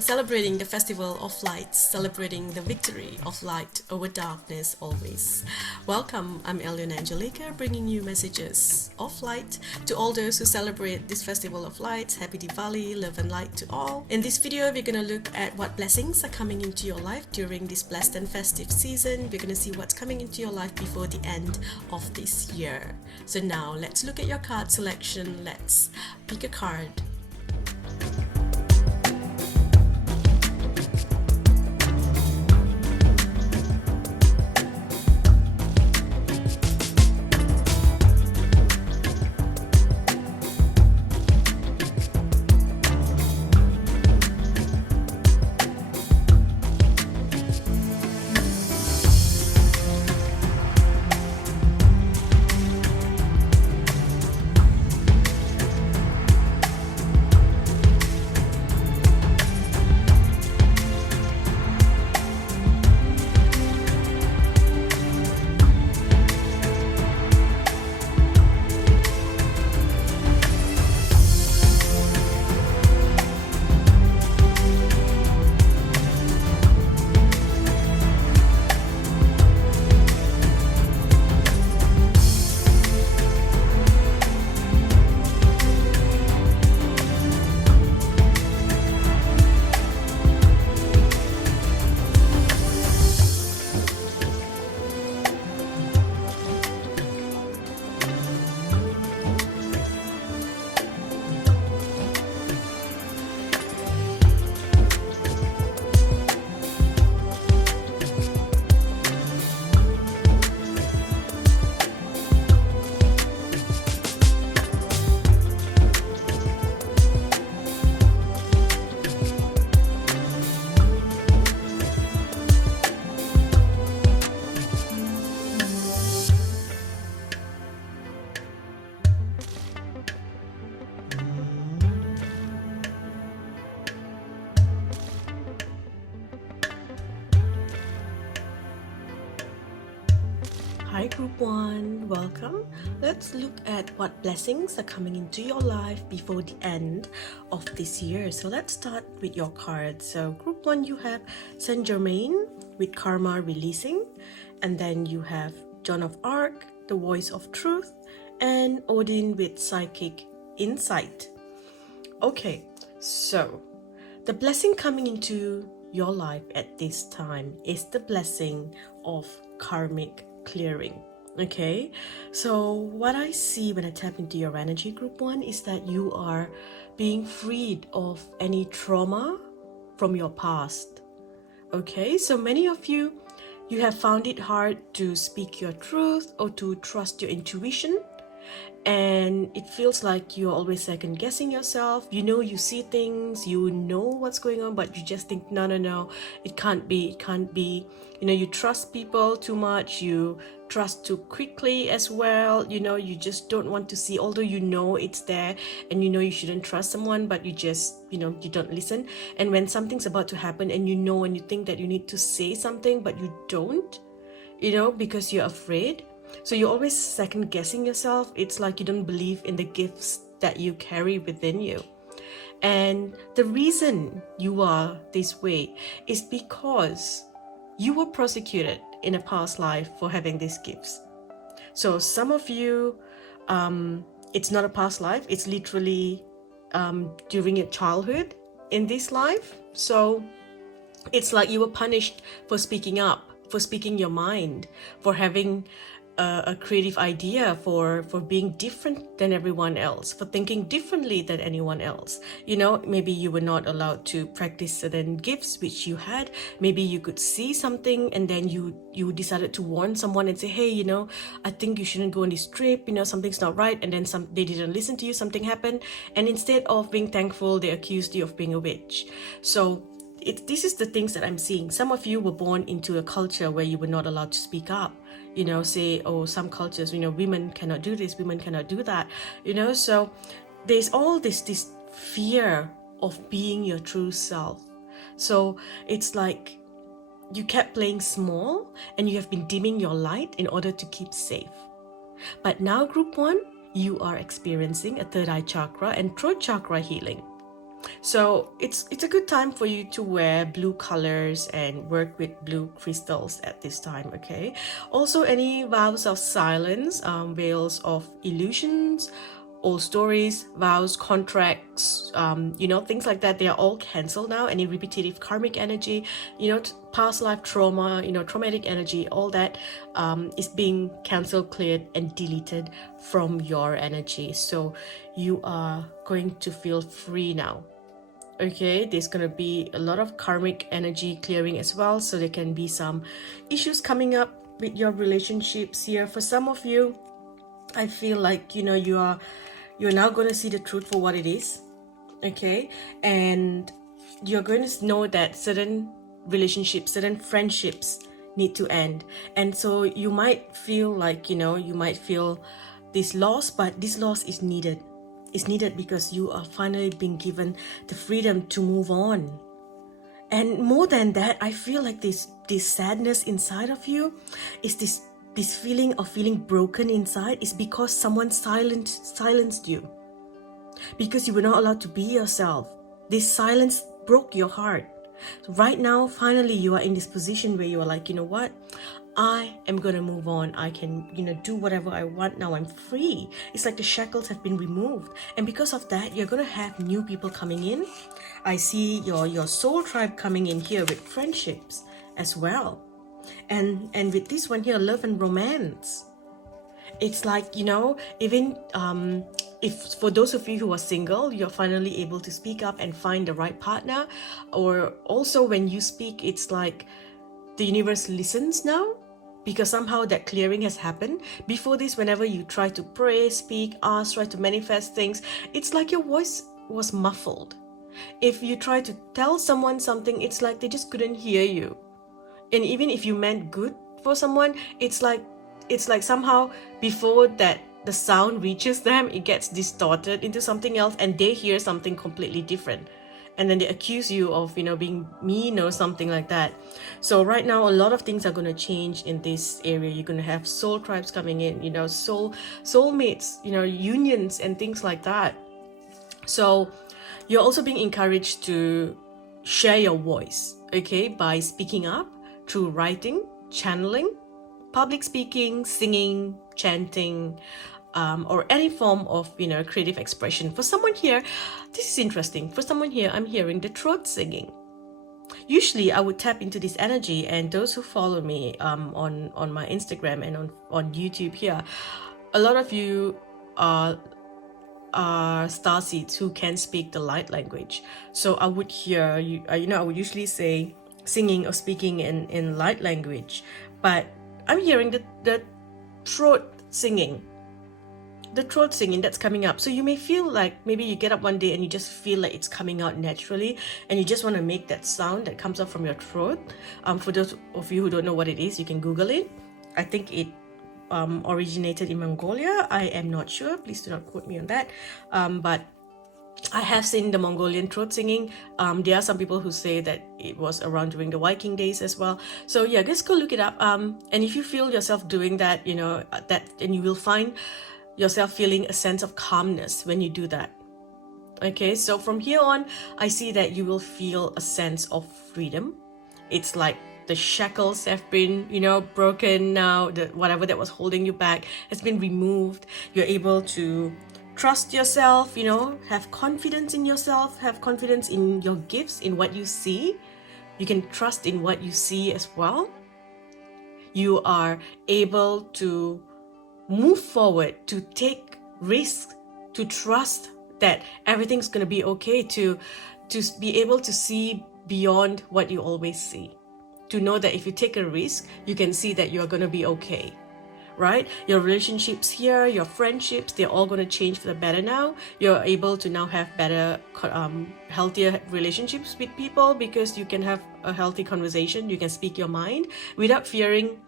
celebrating the festival of lights, celebrating the victory of light over darkness always. Welcome, I'm Alyonna Angelica, bringing you messages of light to all those who celebrate this festival of lights. Happy Diwali, love and light to all. In this video, we're going to look at what blessings are coming into your life during this blessed and festive season. We're going to see what's coming into your life before the end of this year. So now, let's look at your card selection. Let's pick a card. Hi Group 1, welcome. Let's look at what blessings are coming into your life before the end of this year. So let's start with your cards. So Group 1, you have Saint Germain with Karma Releasing, and then you have Joan of Arc, the Voice of Truth, and Odin with Psychic Insight. Okay, so the blessing coming into your life at this time is the blessing of karmic clearing. Okay, so what I see when I tap into your energy, Group 1, is that you are being freed of any trauma from your past. Okay, so many of you have found it hard to speak your truth or to trust your intuition, and it feels like you're always second guessing yourself. You see things, you know what's going on, but you just think no, it can't be. You trust people too much, you trust too quickly as well. You just don't want to see, although it's there, and you shouldn't trust someone, but you just you don't listen. And when something's about to happen, and and you think that you need to say something, but you don't, because you're afraid. So you're always second guessing yourself. It's like you don't believe in the gifts that you carry within you. And the reason you are this way is because you were prosecuted in a past life for having these gifts. So some of you, it's not a past life, it's literally during your childhood in this life. So it's like you were punished for speaking up, for speaking your mind, for having a creative idea, for being different than everyone else, for thinking differently than anyone else. Maybe you were not allowed to practice certain gifts which you had. Maybe you could see something, and then you decided to warn someone and say, hey, I think you shouldn't go on this trip, something's not right, and then they didn't listen to you, something happened, and instead of being thankful, they accused you of being a witch. So this is the things that I'm seeing. Some of you were born into a culture where you were not allowed to speak up, say, oh, some cultures, women cannot do this, women cannot do that, so there's all this fear of being your true self. So it's like you kept playing small, and you have been dimming your light in order to keep safe. But now, Group 1, you are experiencing a third eye chakra and throat chakra healing. So it's a good time for you to wear blue colors and work with blue crystals at this time, okay? Also, any vows of silence, veils of illusions, old stories, vows, contracts, things like that, they are all cancelled now. Any repetitive karmic energy, past life trauma, traumatic energy, all that is being cancelled, cleared, and deleted from your energy. So you are going to feel free now. Okay, there's gonna be a lot of karmic energy clearing as well, so there can be some issues coming up with your relationships here. For some of you, I feel like you're now going to see the truth for what it is, okay? And you're going to know that certain relationships, certain friendships need to end. And so you might feel like, you might feel this loss, but this loss is needed. It's needed because you are finally being given the freedom to move on. And more than that, I feel like this sadness inside of you is this feeling of feeling broken inside is because someone silenced you. Because you were not allowed to be yourself. This silence broke your heart. So right now, finally, you are in this position where you are like, you know what? I am going to move on. I can, do whatever I want now. I'm free. It's like the shackles have been removed. And because of that, you're going to have new people coming in. I see your soul tribe coming in here with friendships as well. And with this one here, love and romance. It's like, even if for those of you who are single, you're finally able to speak up and find the right partner. Or also when you speak, it's like the universe listens now, because somehow that clearing has happened. Before this, whenever you try to pray, speak, ask, try to manifest things, it's like your voice was muffled. If you try to tell someone something, it's like they just couldn't hear you. And even if you meant good for someone, it's like somehow before that the sound reaches them, it gets distorted into something else and they hear something completely different. And then they accuse you of, being mean or something like that. So right now, a lot of things are going to change in this area. You're going to have soul tribes coming in, soulmates, unions and things like that. So you're also being encouraged to share your voice, okay, by speaking up through writing, channeling, public speaking, singing, chanting, or any form of creative expression. For someone here, this is interesting. For someone here, I'm hearing the throat singing. Usually I would tap into this energy, and those who follow me on my Instagram and on YouTube here, a lot of you are starseeds who can speak the light language. So I would hear you, I would usually say singing or speaking in light language, but I'm hearing the throat singing. The throat singing that's coming up. So you may feel like maybe you get up one day and you just feel like it's coming out naturally and you just want to make that sound that comes up from your throat. For those of you who don't know what it is, you can Google it. I think it originated in Mongolia. I am not sure. Please do not quote me on that. But I have seen the Mongolian throat singing. There are some people who say that it was around during the Viking days as well. So yeah, just go look it up. And if you feel yourself doing that, and you will find yourself feeling a sense of calmness when you do that. Okay, so from here on, I see that you will feel a sense of freedom. It's like the shackles have been, broken now. Whatever that was holding you back has been removed. You're able to trust yourself, have confidence in yourself, have confidence in your gifts, in what you see. You can trust in what you see as well. You are able to move forward, to take risks, to trust that everything's going to be okay, to be able to see beyond what you always see, to know that if you take a risk, you can see that you're going to be okay, right? Your relationships here, your friendships, they're all going to change for the better now. You're able to now have better, healthier relationships with people because you can have a healthy conversation. You can speak your mind without fearing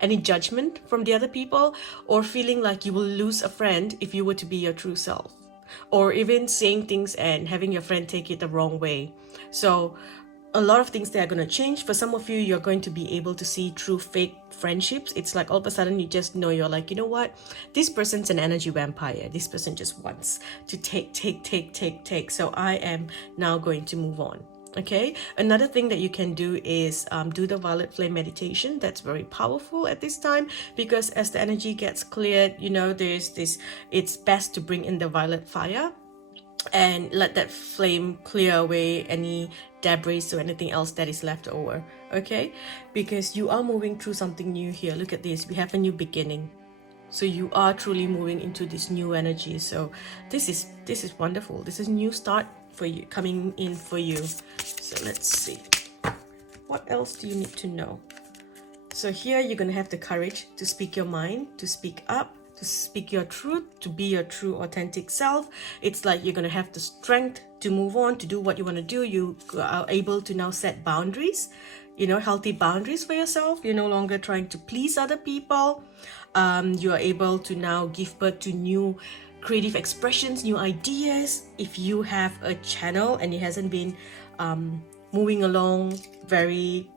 any judgment from the other people, or feeling like you will lose a friend if you were to be your true self, or even saying things and having your friend take it the wrong way. So a lot of things that are going to change. For some of you, you're going to be able to see through fake friendships. It's like all of a sudden you just know, you're like, you know what, this person's an energy vampire. This person just wants to take. So I am now going to move on. Okay, another thing that you can do is do the violet flame meditation. That's very powerful at this time, because as the energy gets cleared, you know, there's this, it's best to bring in the violet fire and let that flame clear away any debris or anything else that is left over. Okay, because you are moving through something new here. Look at this, we have a new beginning. So you are truly moving into this new energy. So this is wonderful. This is a new start for you, coming in for you. So let's see, what else do you need to know? So here you're going to have the courage to speak your mind, to speak up, to speak your truth, to be your true authentic self. It's like you're going to have the strength to move on, to do what you want to do. You are able to now set boundaries, you know, healthy boundaries for yourself. You're no longer trying to please other people. You are able to now give birth to new creative expressions, new ideas. If you have a channel and it hasn't been moving along very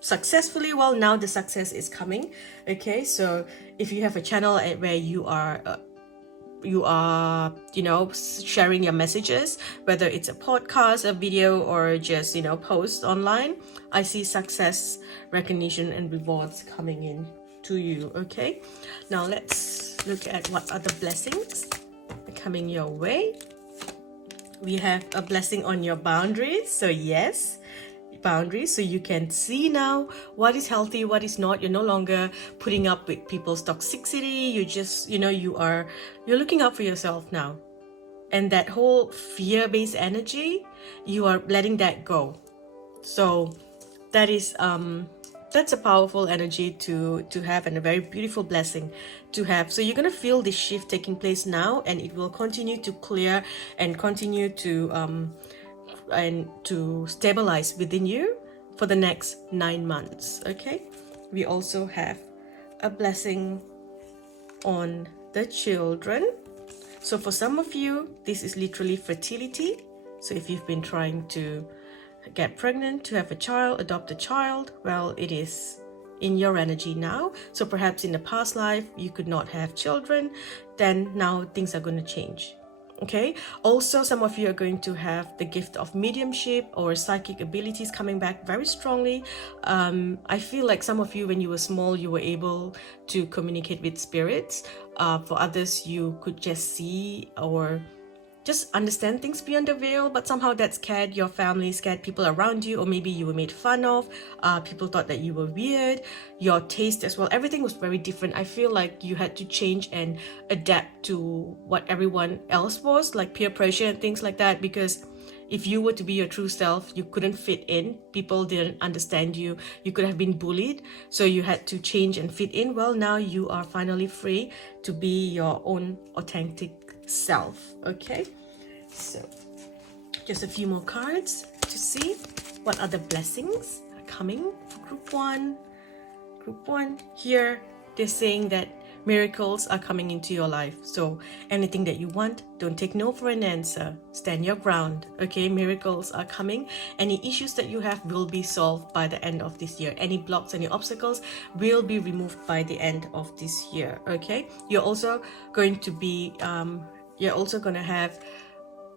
successfully, well, now the success is coming. Okay, so if you have a channel where you are you know, sharing your messages, whether it's a podcast, a video, or just, you know, post online, I see success, recognition, and rewards coming in to you. Okay, now let's look at what other blessings are coming your way. We have a blessing on your boundaries. So yes, boundaries, so you can see now what is healthy, what is not. You're no longer putting up with people's toxicity. You just, you know, you're looking out for yourself now, and that whole fear-based energy, you are letting that go. So that is that's a powerful energy to have, and a very beautiful blessing to have. So you're going to feel this shift taking place now, and it will continue to clear and continue to stabilize within you for the next 9 months. Okay, we also have a blessing on the children. So for some of you, this is literally fertility. So if you've been trying to get pregnant, to have a child, adopt a child, well, it is in your energy now. So perhaps in the past life you could not have children, then now things are going to change. Okay, also some of you are going to have the gift of mediumship or psychic abilities coming back very strongly. I feel like some of you, when you were small, you were able to communicate with spirits. For others, you could just see or just understand things beyond the veil, but somehow that scared your family, scared people around you, or maybe you were made fun of. People thought that you were weird. Your taste as well, everything was very different. I feel like you had to change and adapt to what everyone else was, like peer pressure and things like that, because if you were to be your true self, you couldn't fit in. People didn't understand you. You could have been bullied, so you had to change and fit in. Well, now you are finally free to be your own authentic self. Okay, so just a few more cards to see what other blessings are coming for group one. Group one, here they're saying that miracles are coming into your life. So anything that you want, don't take no for an answer. Stand your ground. Okay, miracles are coming. Any issues that you have will be solved by the end of this year. Any blocks, any obstacles will be removed by the end of this year. Okay, you're also going to be have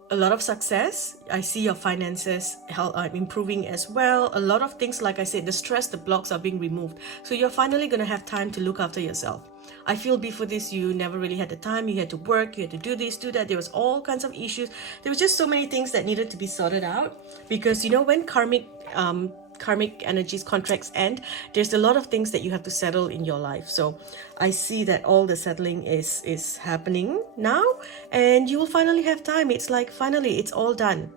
a lot of success. I see your finances improving as well. A lot of things, like I said, the stress, the blocks are being removed. So you're finally going to have time to look after yourself. I feel before this, you never really had the time. You had to work, you had to do this, do that. There was all kinds of issues. There was just so many things that needed to be sorted out, because, you know, when karmic energies, contracts end, there's a lot of things that you have to settle in your life. So I see that all the settling is happening now, and you will finally have time. It's like finally it's all done,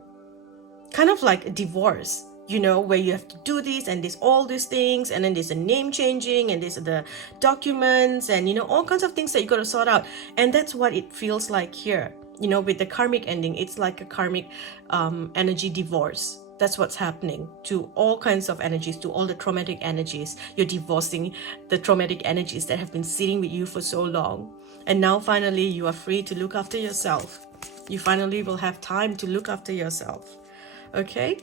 kind of like a divorce, you know, where you have to do this and there's all these things, and then there's a name changing, and there's the documents, and, you know, all kinds of things that you got to sort out. And that's what it feels like here, you know, with the karmic ending. It's like a karmic energy divorce. That's what's happening to all kinds of energies, to all the traumatic energies. You're divorcing the traumatic energies that have been sitting with you for so long. And now finally you are free to look after yourself. You finally will have time to look after yourself. Okay.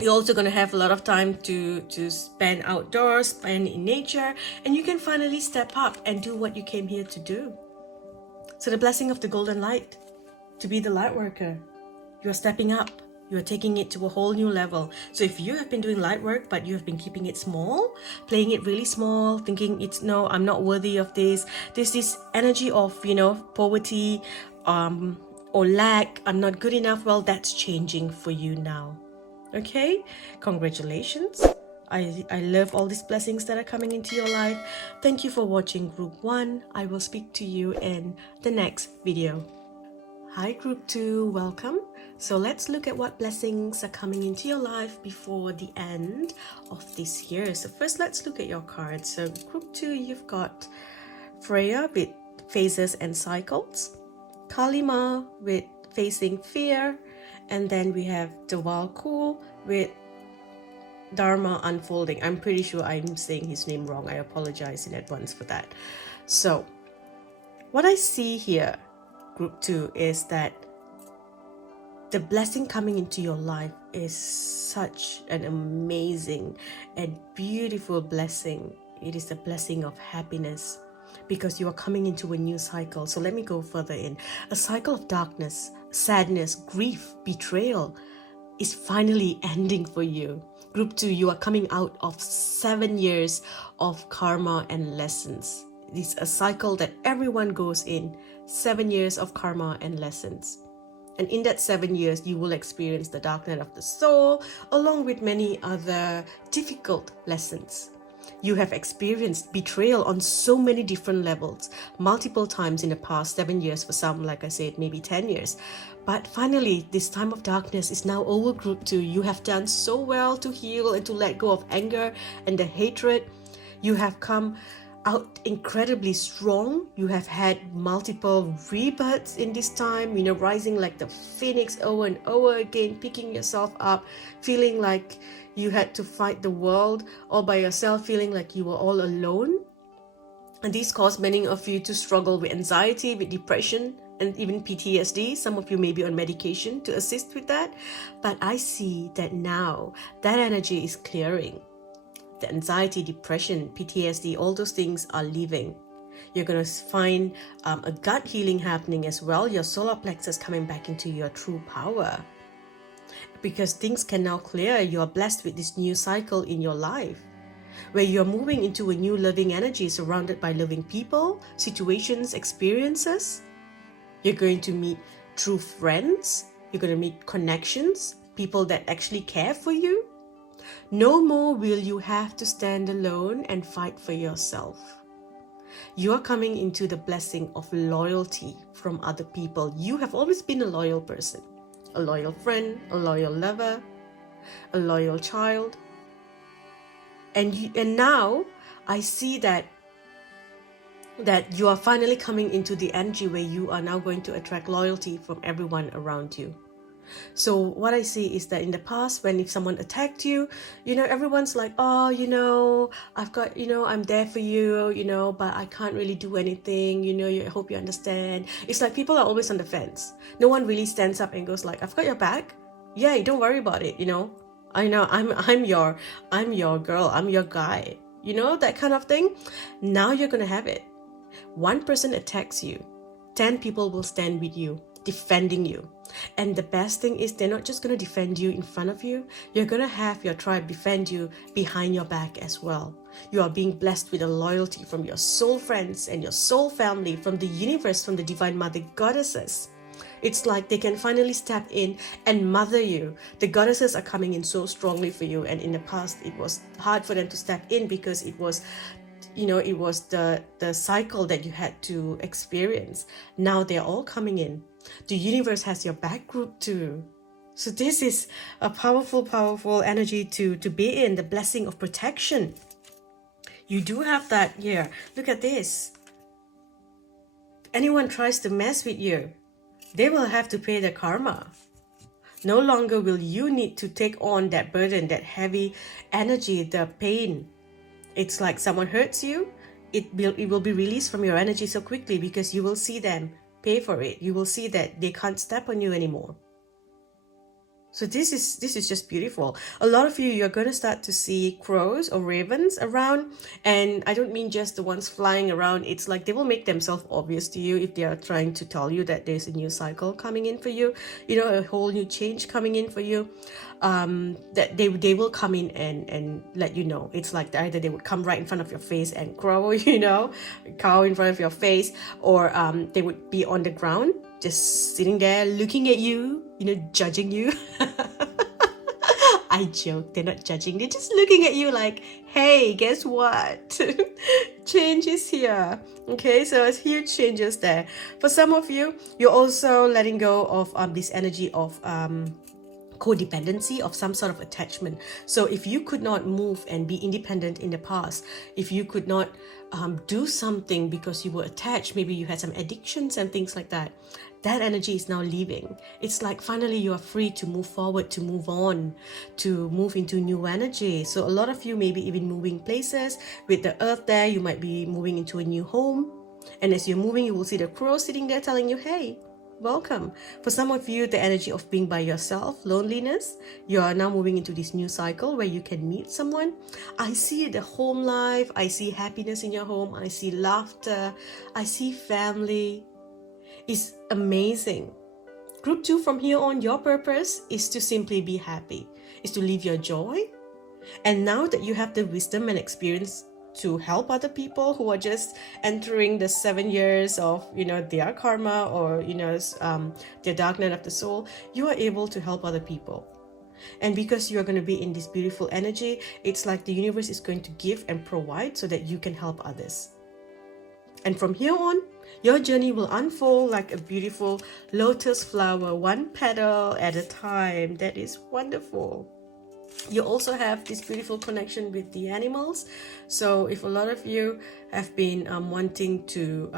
You're also going to have a lot of time to spend outdoors, spend in nature, and you can finally step up and do what you came here to do. So the blessing of the golden light, to be the light worker, you're stepping up. You're taking it to a whole new level. So if you have been doing light work, but you have been keeping it small, playing it really small, thinking no, I'm not worthy of this. There's this energy of, poverty, or lack. I'm not good enough. Well, that's changing for you now. Okay, congratulations. I love all these blessings that are coming into your life. Thank you for watching Group 1. I will speak to you in the next video. Hi Group 2, welcome. So let's look at what blessings are coming into your life before the end of this year. So first let's look at your cards. So Group 2, you've got Freya with phases and cycles, Kalima with facing fear, and then we have Diwali with Dharma unfolding. I'm pretty sure I'm saying his name wrong. I apologize in advance for that. So what I see here, Group 2, is that the blessing coming into your life is such an amazing and beautiful blessing. It is the blessing of happiness because you are coming into a new cycle. So let me go further in. A cycle of darkness, sadness, grief, betrayal is finally ending for you. Group 2, you are coming out of 7 years of karma and lessons. It is a cycle that everyone goes in. 7 years of karma and lessons. And in that 7 years, you will experience the dark night of the soul, along with many other difficult lessons. You have experienced betrayal on so many different levels, multiple times in the past 7 years for some, like I said, maybe 10 years. But finally, this time of darkness is now over, Group 2. You have done so well to heal and to let go of anger and the hatred. You have come out incredibly strong. You have had multiple rebirths in this time, rising like the phoenix over and over again, picking yourself up, feeling like you had to fight the world all by yourself, feeling like you were all alone. And this caused many of you to struggle with anxiety, with depression, and even PTSD. Some of you may be on medication to assist with that. But I see that now that energy is clearing. The anxiety, depression, PTSD, all those things are leaving. You're going to find a gut healing happening as well. Your solar plexus coming back into your true power. Because things can now clear. You're blessed with this new cycle in your life, where you're moving into a new living energy surrounded by living people, situations, experiences. You're going to meet true friends. You're going to meet connections, people that actually care for you. No more will you have to stand alone and fight for yourself. You are coming into the blessing of loyalty from other people. You have always been a loyal person, a loyal friend, a loyal lover, a loyal child. And now I see that you are finally coming into the energy where you are now going to attract loyalty from everyone around you. So what I see is that in the past, if someone attacked you, everyone's like, oh, I've got, I'm there for you, but I can't really do anything, I hope you understand. It's like people are always on the fence. No one really stands up and goes like, I've got your back. Yeah, don't worry about it, I know I'm your girl, I'm your guy, that kind of thing. Now you're going to have it. One person attacks you, 10 people will stand with you, defending you. And the best thing is they're not just going to defend you in front of you. You're going to have your tribe defend you behind your back as well. You are being blessed with a loyalty from your soul friends and your soul family, from the universe, from the divine mother goddesses. It's like they can finally step in and mother you. The goddesses are coming in so strongly for you. And in the past, it was hard for them to step in because it was the cycle that you had to experience. Now they're all coming in. The universe has your back, Group 2. So this is a powerful energy to be in, the blessing of protection. You do have that here. Look at this. Anyone tries to mess with you, they will have to pay the karma. No longer will you need to take on that burden, that heavy energy, the pain. It's like someone hurts you, it will be released from your energy so quickly because you will see them pay for it. You will see that they can't step on you anymore. So this is just beautiful. A lot of you're going to start to see crows or ravens around, and I don't mean just the ones flying around. It's like they will make themselves obvious to you if they are trying to tell you that there's a new cycle coming in for you, a whole new change coming in for you. That they will come in and let you know. It's like either they would come right in front of your face and crow, cow in front of your face, or they would be on the ground just sitting there looking at you, judging you. I joke, they're not judging, they're just looking at you like, hey, guess what? Change is here. Okay, so it's huge changes there. For some of you, you're also letting go of this energy of codependency, of some sort of attachment. So if you could not move and be independent in the past, if you could not do something because you were attached, maybe you had some addictions and things like that, that energy is now leaving. It's like finally you are free to move forward, to move on, to move into new energy. So a lot of you maybe even moving places. With the earth there, you might be moving into a new home. And as you're moving, you will see the crow sitting there telling you, hey, welcome. For some of you, the energy of being by yourself, loneliness, you are now moving into this new cycle where you can meet someone. I see the home life. I see happiness in your home. I see laughter. I see family. It's amazing. Group 2, from here on, your purpose is to simply be happy, is to live your joy. And now that you have the wisdom and experience to help other people who are just entering the 7 years of, their karma or, their dark night of the soul, you are able to help other people. And because you are going to be in this beautiful energy, it's like the universe is going to give and provide so that you can help others. And from here on, your journey will unfold like a beautiful lotus flower, one petal at a time. That is wonderful. You also have this beautiful connection with the animals. So if a lot of you have been wanting to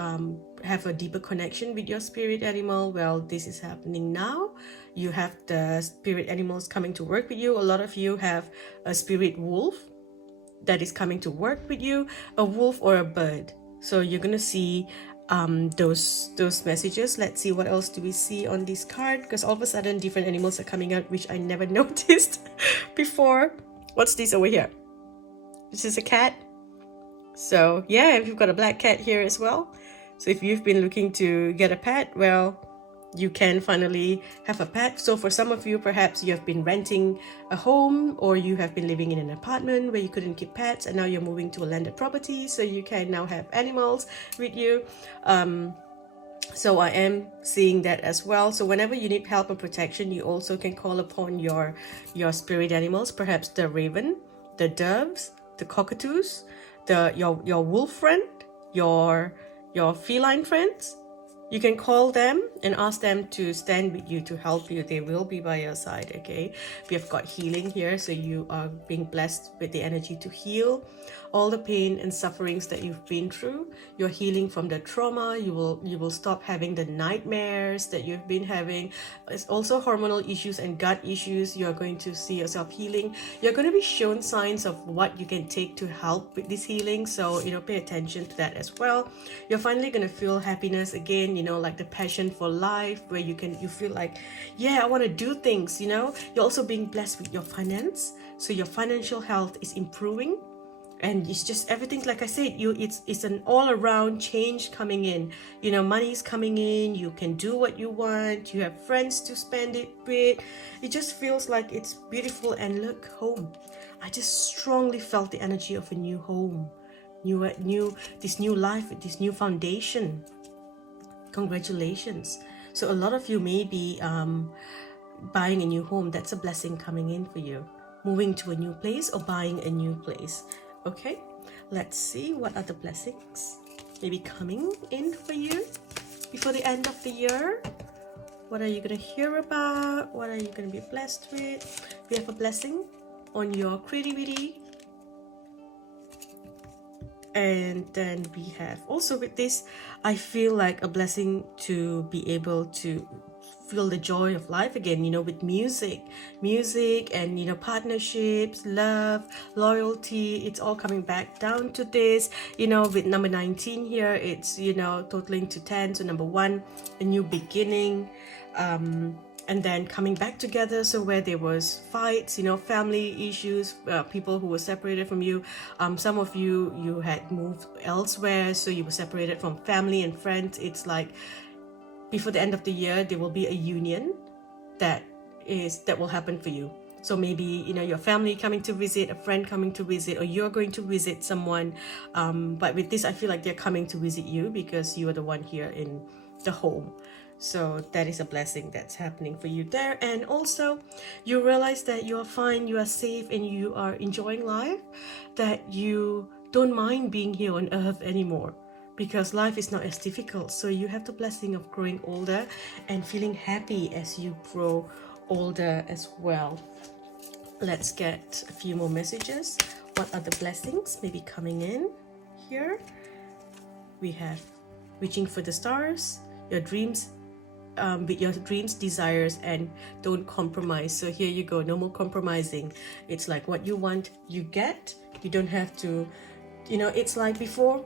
have a deeper connection with your spirit animal, well, this is happening now. You have the spirit animals coming to work with you. A lot of you have a spirit wolf that is coming to work with you, a wolf or a bird. So you're going to see those messages. Let's see, what else do we see on this card? Because all of a sudden different animals are coming out, which I never noticed before. What's this over here? This is a cat. So yeah, you've got a black cat here as well. So if you've been looking to get a pet, well, you can finally have a pet. So for some of you, perhaps you have been renting a home, or you have been living in an apartment where you couldn't keep pets, and now you're moving to a landed property, so you can now have animals with you. So I am seeing that as well. So whenever you need help and protection, you also can call upon your spirit animals, perhaps the raven, the doves, the cockatoos, your wolf friend, your feline friends. You can call them and ask them to stand with you, to help you. They will be by your side, okay? We have got healing here, so you are being blessed with the energy to heal all the pain and sufferings that you've been through. You're healing from the trauma. You will stop having the nightmares that you've been having. It's also hormonal issues and gut issues. You're going to see yourself healing. You're going to be shown signs of what you can take to help with this healing. So, pay attention to that as well. You're finally going to feel happiness again, like the passion for life, where you feel like, yeah, I want to do things, You're also being blessed with your finance. So your financial health is improving. And it's just everything, like I said, it's an all-around change coming in. Money is coming in. You can do what you want. You have friends to spend it with. It just feels like it's beautiful. And look, home. I just strongly felt the energy of a new home, this new life, this new foundation. Congratulations. So a lot of you may be buying a new home. That's a blessing coming in for you. Moving to a new place or buying a new place. Okay, let's see what other blessings may be coming in for you before the end of the year. What are you going to hear about? What are you going to be blessed with? We have a blessing on your creativity. And then we have also with this, I feel like a blessing to be able to feel the joy of life again, with music and, partnerships, love, loyalty. It's all coming back down to this, with number 19 here, it's, totaling to 10. So number 1, a new beginning. and then coming back together. So where there was fights, you know, family issues, people who were separated from you. Some of you had moved elsewhere, so you were separated from family and friends. It's like before the end of the year, there will be a union that will happen for you. So maybe, you know, your family coming to visit, a friend coming to visit, or you're going to visit someone. But with this, I feel like they're coming to visit you because you are the one here in the home. So that is a blessing that's happening for you there. And also you realize that you are fine, you are safe, and you are enjoying life, that you don't mind being here on earth anymore, because life is not as difficult. So you have the blessing of growing older and feeling happy as you grow older as well. Let's get a few more messages. What are the blessings maybe coming in here? We have reaching for the stars, your dreams, with your dreams, desires, and don't compromise. So here you go, no more compromising. It's like what you want, you get. You don't have to, you know, it's like before,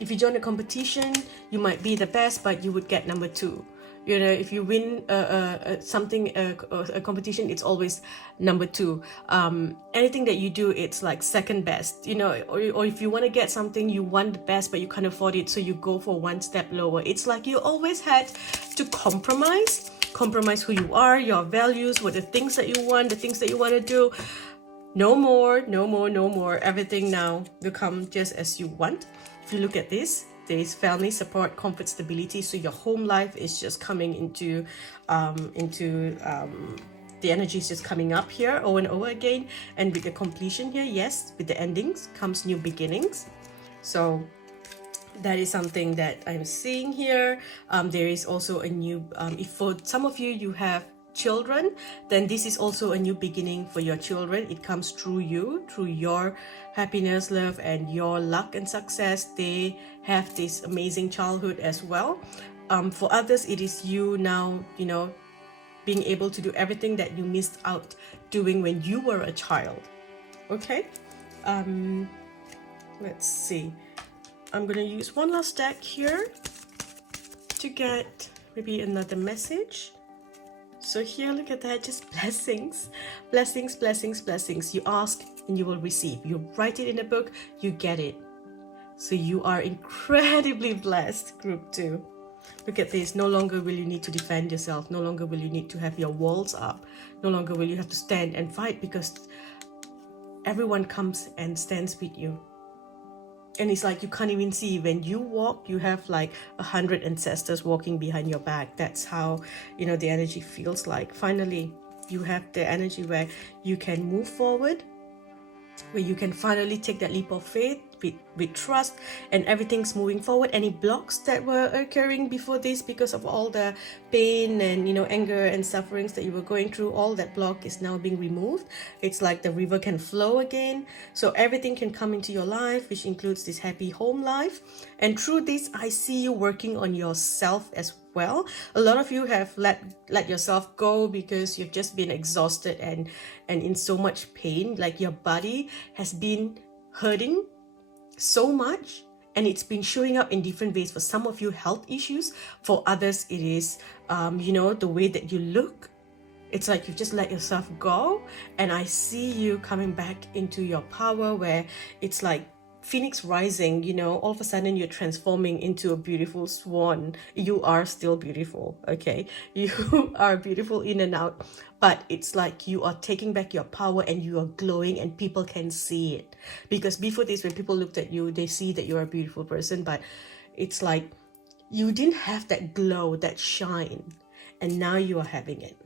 if you join a competition, you might be the best, but you would get number 2. You know, if you win a competition, it's always number 2. Anything that you do, it's like second best. You know, or if you want to get something, you want the best, but you can't afford it, so you go for one step lower. It's like you always had to compromise who you are, your values, what the things that you want, the things that you want to do. No more, no more, no more. Everything now will come just as you want. If you look at this, there is family support, comfort, stability. So your home life is just coming into the energy is just coming up here over and over again. And with the completion here, yes, with the endings comes new beginnings. So that is something that I'm seeing here. There is also a new, if for some of you, you have children, then this is also a new beginning for your children. It comes through you, through your happiness, love, and your luck and success. They have this amazing childhood as well. For others, it is you now, you know, being able to do everything that you missed out doing when you were a child. Okay, let's see. I'm gonna use one last deck here to get maybe another message. So here, look at that, just blessings, blessings, blessings, blessings. You ask and you will receive. You write it in a book, you get it. So you are incredibly blessed, group 2. Look at this. No longer will you need to defend yourself. No longer will you need to have your walls up. No longer will you have to stand and fight, because everyone comes and stands with you. And it's like you can't even see. When you walk, you have like 100 ancestors walking behind your back. That's how, you know, the energy feels like. Finally, you have the energy where you can move forward, where you can finally take that leap of faith with trust, and everything's moving forward. Any blocks that were occurring before this because of all the pain and, you know, anger and sufferings that you were going through, all that block is now being removed. It's like the river can flow again. So everything can come into your life, which includes this happy home life. And through this, I see you working on yourself as well. A lot of you have let yourself go because you've just been exhausted and in so much pain. Like your body has been hurting so much, and it's been showing up in different ways. For some of you, health issues. For others, it is you know, the way that you look. It's like you've just let yourself go, and I see you coming back into your power, where it's like phoenix rising. You know, all of a sudden you're transforming into a beautiful swan. You are still beautiful, okay? You are beautiful in and out, but it's like you are taking back your power and you are glowing, and people can see it. Because before this, when people looked at you, they see that you're a beautiful person, but it's like you didn't have that glow, that shine, and now you are having it.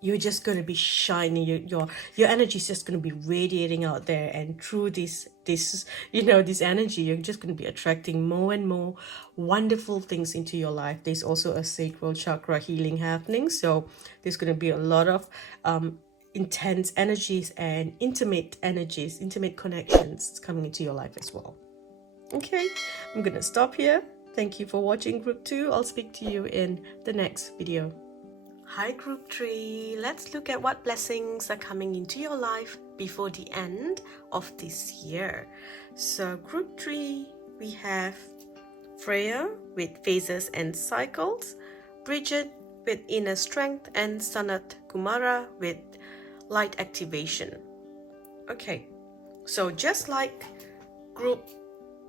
You're just going to be shining. Your energy is just going to be radiating out there, and through this you know, this energy, you're just going to be attracting more and more wonderful things into your life. There's also a sacral chakra healing happening, so there's going to be a lot of intense energies and intimate energies, intimate connections coming into your life as well. Okay, I'm going to stop here. Thank you for watching, group 2. I'll speak to you in the next video. Hi group 3, let's look at what blessings are coming into your life before the end of this year. So group 3, we have Freya with phases and cycles, Bridget with inner strength, and Sanat Kumara with light activation. Okay, so just like group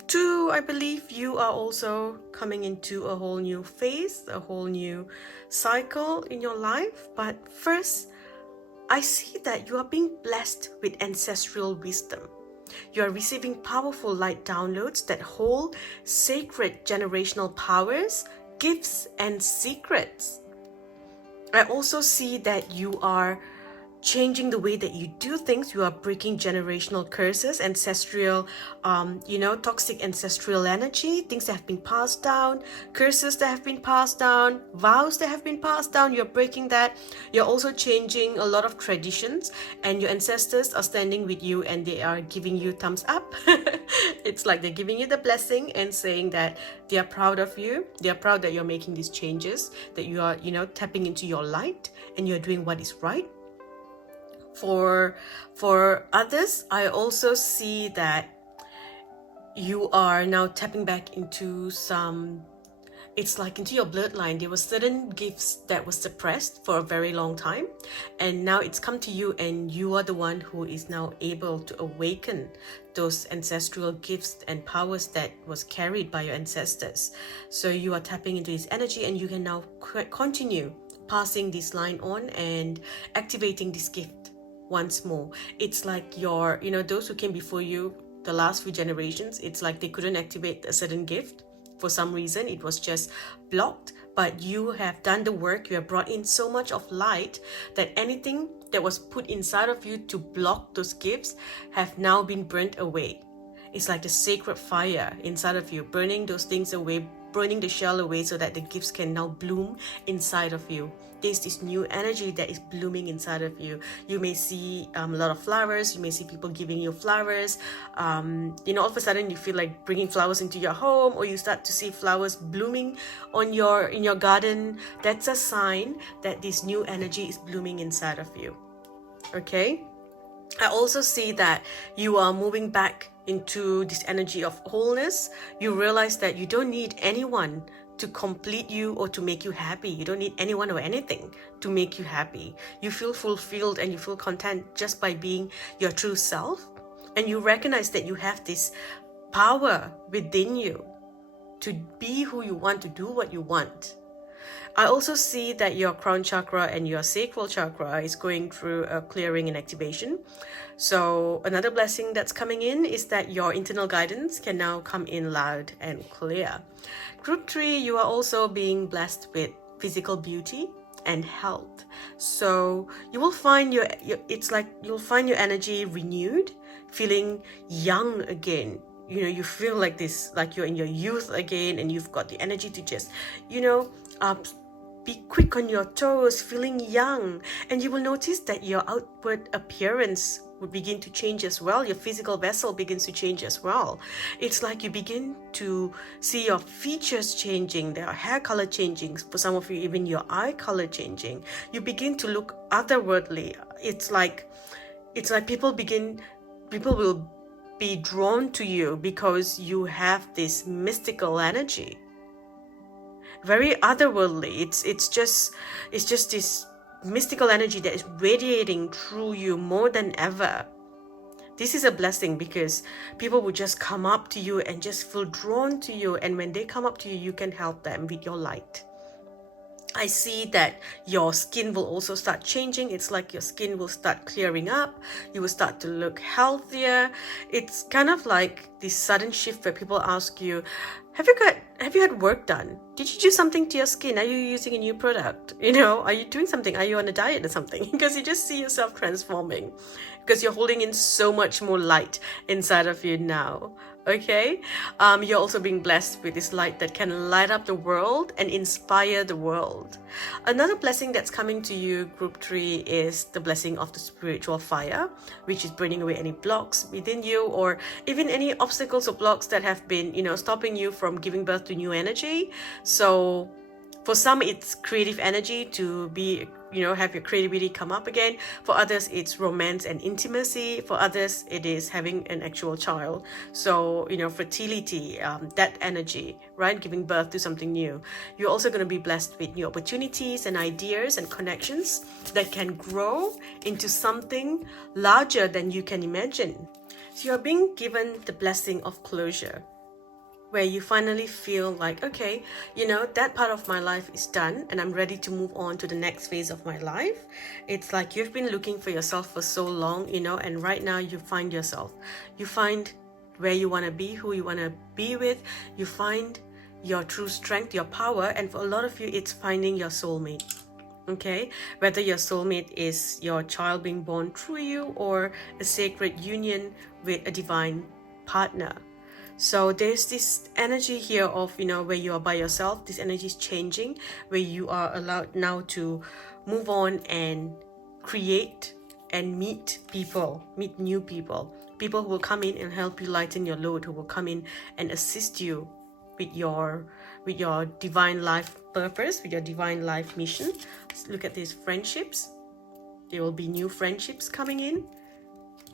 2, I believe you are also coming into a whole new phase, a whole new cycle in your life. But first, I see that you are being blessed with ancestral wisdom. You are receiving powerful light downloads that hold sacred generational powers, gifts, and secrets. I also see that you are changing the way that you do things. You are breaking generational curses, ancestral, toxic ancestral energy, things that have been passed down, curses that have been passed down, vows that have been passed down. You're breaking that. You're also changing a lot of traditions, and your ancestors are standing with you and they are giving you thumbs up. It's like they're giving you the blessing and saying that they are proud of you. They are proud that you're making these changes, that you are, tapping into your light and you're doing what is right. For others, I also see that you are now tapping back into it's like into your bloodline. There were certain gifts that were suppressed for a very long time, and now it's come to you, and you are the one who is now able to awaken those ancestral gifts and powers that was carried by your ancestors. So you are tapping into this energy, and you can now continue passing this line on and activating this gift once more. It's like those who came before you, the last few generations, it's like they couldn't activate a certain gift for some reason. It was just blocked, but you have done the work. You have brought in so much of light that anything that was put inside of you to block those gifts have now been burnt away. It's like the sacred fire inside of you, burning those things away, burning the shell away, so that the gifts can now bloom inside of you. There's this new energy that is blooming inside of you. You may see a lot of flowers. You may see people giving you flowers. All of a sudden you feel like bringing flowers into your home, or you start to see flowers blooming in your garden. That's a sign that this new energy is blooming inside of you. Okay? I also see that you are moving back into this energy of wholeness. You realize that you don't need anyone to complete you or to make you happy. You don't need anyone or anything to make you happy. You feel fulfilled and you feel content just by being your true self. And you recognize that you have this power within you to be who you want, to do what you want. I also see that your crown chakra and your sacral chakra is going through a clearing and activation. So another blessing that's coming in is that your internal guidance can now come in loud and clear. Group 3, you are also being blessed with physical beauty and health. So you will find you'll find your energy renewed, feeling young again. You feel like this, like you're in your youth again, and you've got the energy to just, be quick on your toes, feeling young. And you will notice that your outward appearance will begin to change as well. Your physical vessel begins to change as well. It's like you begin to see your features changing, their hair color changing, for some of you even your eye color changing. You begin to look otherworldly. It's like people will be drawn to you because you have this mystical energy, very otherworldly. It's just this mystical energy that is radiating through you more than ever. This is a blessing because people will just come up to you and just feel drawn to you, and when they come up to you, you can help them with your light. I see that your skin will also start changing. It's like your skin will start clearing up. You will start to look healthier. It's kind of like this sudden shift where people ask you, have you had work done? Did you do something to your skin? Are you using a new product? Are you doing something? Are you on a diet or something? Because you just see yourself transforming, because you're holding in so much more light inside of you now. Okay, you're also being blessed with this light that can light up the world and inspire the world. Another blessing that's coming to you, group 3, is the blessing of the spiritual fire, which is burning away any blocks within you, or even any obstacles or blocks that have been, stopping you from giving birth to new energy. So for some, it's creative energy to be, have your creativity come up again. For others, it's romance and intimacy. For others, it is having an actual child. So, fertility, that energy, right? Giving birth to something new. You're also going to be blessed with new opportunities and ideas and connections that can grow into something larger than you can imagine. So you're being given the blessing of closure, where you finally feel like, okay, that part of my life is done and I'm ready to move on to the next phase of my life. It's like you've been looking for yourself for so long, and right now you find yourself. You find where you want to be, who you want to be with. You find your true strength, your power, and for a lot of you, it's finding your soulmate. Okay, whether your soulmate is your child being born through you or a sacred union with a divine partner. So there's this energy here of, where you are by yourself. This energy is changing, where you are allowed now to move on and create and meet new people who will come in and help you lighten your load, who will come in and assist you with your divine life purpose, with your divine life mission. Let's look at these friendships. There will be new friendships coming in.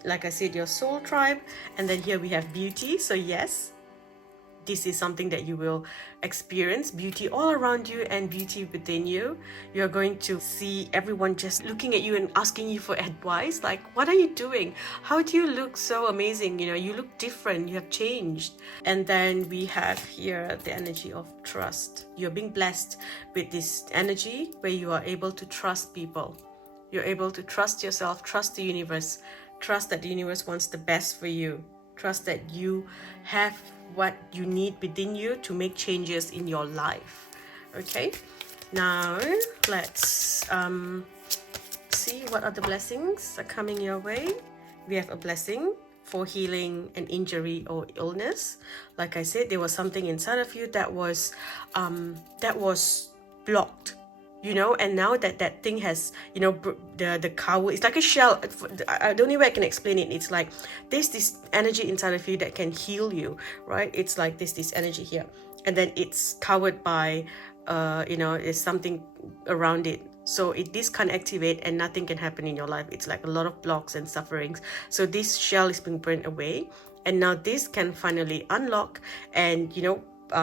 Like I said, your soul tribe. And then here we have beauty. So yes, this is something that you will experience, beauty all around you and beauty within you. You're going to see everyone just looking at you and asking you for advice, like, what are you doing? How do you look so amazing? You look different, you have changed. And then we have here the energy of trust. You're being blessed with this energy where you are able to trust people. You're able to trust yourself, trust the universe, trust that the universe wants the best for you. Trust that you have what you need within you to make changes in your life. Okay, now let's see what other blessings are coming your way. We have a blessing for healing an injury or illness. Like I said, there was something inside of you that was blocked. And now that thing has, the cowl, it's like a shell. The only way I can explain it, it's like there's this energy inside of you that can heal you, right? It's like this energy here, and then it's covered by, there's something around it. So this can't activate and nothing can happen in your life. It's like a lot of blocks and sufferings. So this shell is being burned away, and now this can finally unlock and,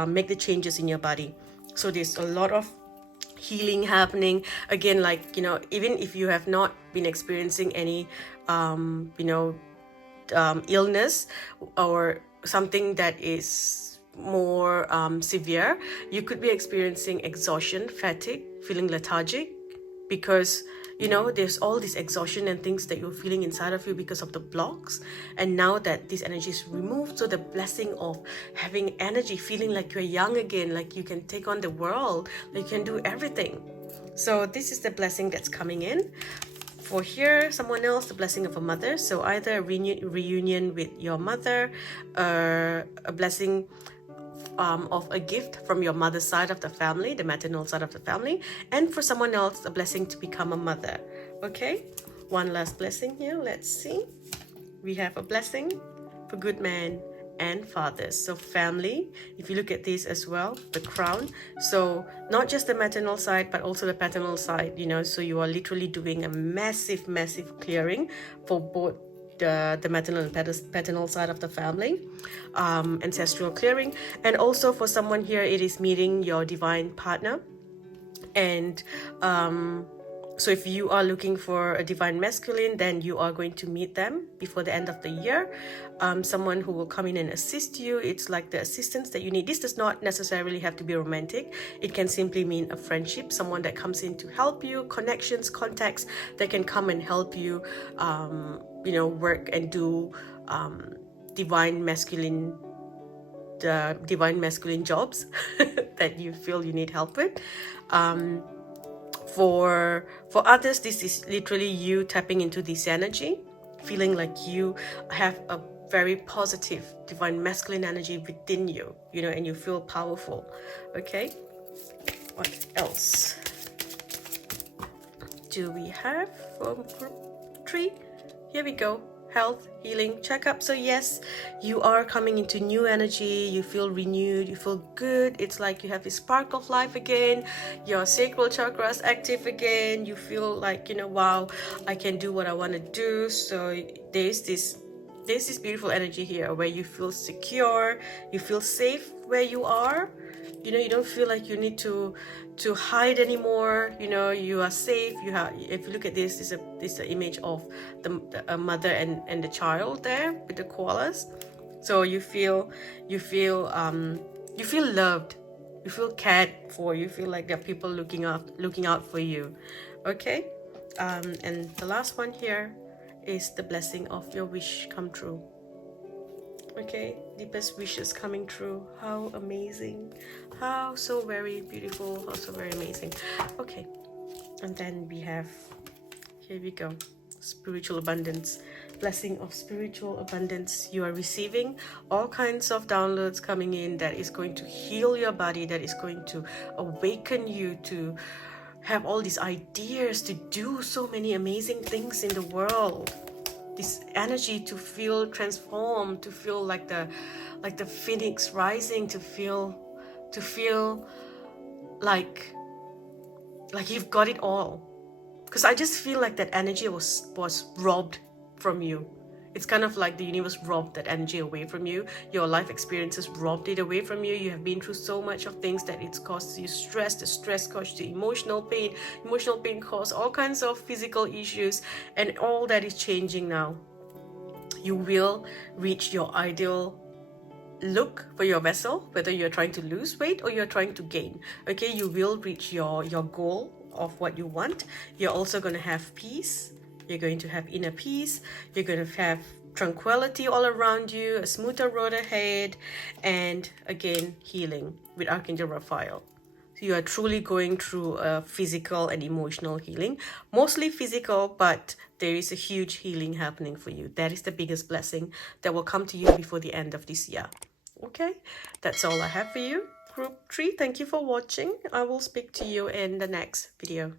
make the changes in your body. So there's a lot of healing happening again, like, even if you have not been experiencing any illness or something that is more severe, you could be experiencing exhaustion, fatigue, feeling lethargic, because there's all this exhaustion and things that you're feeling inside of you because of the blocks. And now that this energy is removed, so the blessing of having energy, feeling like you're young again, like you can take on the world, like you can do everything. So this is the blessing that's coming in. For here, someone else, the blessing of a mother. So either a reunion with your mother, or a blessing of a gift from your mother's side of the family, the maternal side of the family, and for someone else, a blessing to become a mother. Okay, one last blessing here. Let's see. We have a blessing for good men and fathers. So family, if you look at this as well, the crown. So not just the maternal side, but also the paternal side, so you are literally doing a massive clearing for both the maternal and paternal side of the family, ancestral clearing. And also for someone here, it is meeting your divine partner. And so if you are looking for a divine masculine, then you are going to meet them before the end of the year. Someone who will come in and assist you. It's like the assistance that you need. This does not necessarily have to be romantic. It can simply mean a friendship, someone that comes in to help you, connections, contacts that can come and help you, work and do divine masculine jobs that you feel you need help with. For others, this is literally you tapping into this energy, feeling like you have a very positive divine masculine energy within you, and you feel powerful. Okay, what else do we have from group 3? Here we go. health healing checkup. So yes, you are coming into new energy, you feel renewed, you feel good. It's like you have this spark of life again, your sacral chakra is active again, you feel like, you know, wow, I can do what I want to do. So there's this beautiful energy here where you feel secure, you feel safe where you are. You know, you don't feel like you need to hide anymore. You know, you are safe. You have, if you look at this, this is an image of the mother and the child there with the koalas. So you feel loved, you feel cared for, you feel like there are people looking out for you. Okay, and the last one here is the blessing of your wish come true. Okay, deepest wishes coming true. How amazing, how so very beautiful, how so very amazing. Okay, and then we have, here we go, spiritual abundance, blessing of spiritual abundance. You are receiving all kinds of downloads coming in that is going to heal your body, that is going to awaken you to have all these ideas to do so many amazing things in the world. This energy to feel transformed, to feel like the phoenix rising, to feel like you've got it all. Because I just feel like that energy was robbed from you. It's kind of like the universe robbed that energy away from you. Your life experiences robbed it away from you. You have been through so much of things that it's caused you stress. The stress caused you emotional pain. Emotional pain caused all kinds of physical issues. And all that is changing now. You will reach your ideal look for your vessel, whether you're trying to lose weight or you're trying to gain. Okay, you will reach your goal of what you want. You're also going to have peace. You're going to have inner peace. You're going to have tranquility all around you, a smoother road ahead, and again, healing with Archangel Raphael. So you are truly going through a physical and emotional healing, mostly physical, but there is a huge healing happening for you. That is the biggest blessing that will come to you before the end of this year. Okay, that's all I have for you. Group 3, thank you for watching. I will speak to you in the next video.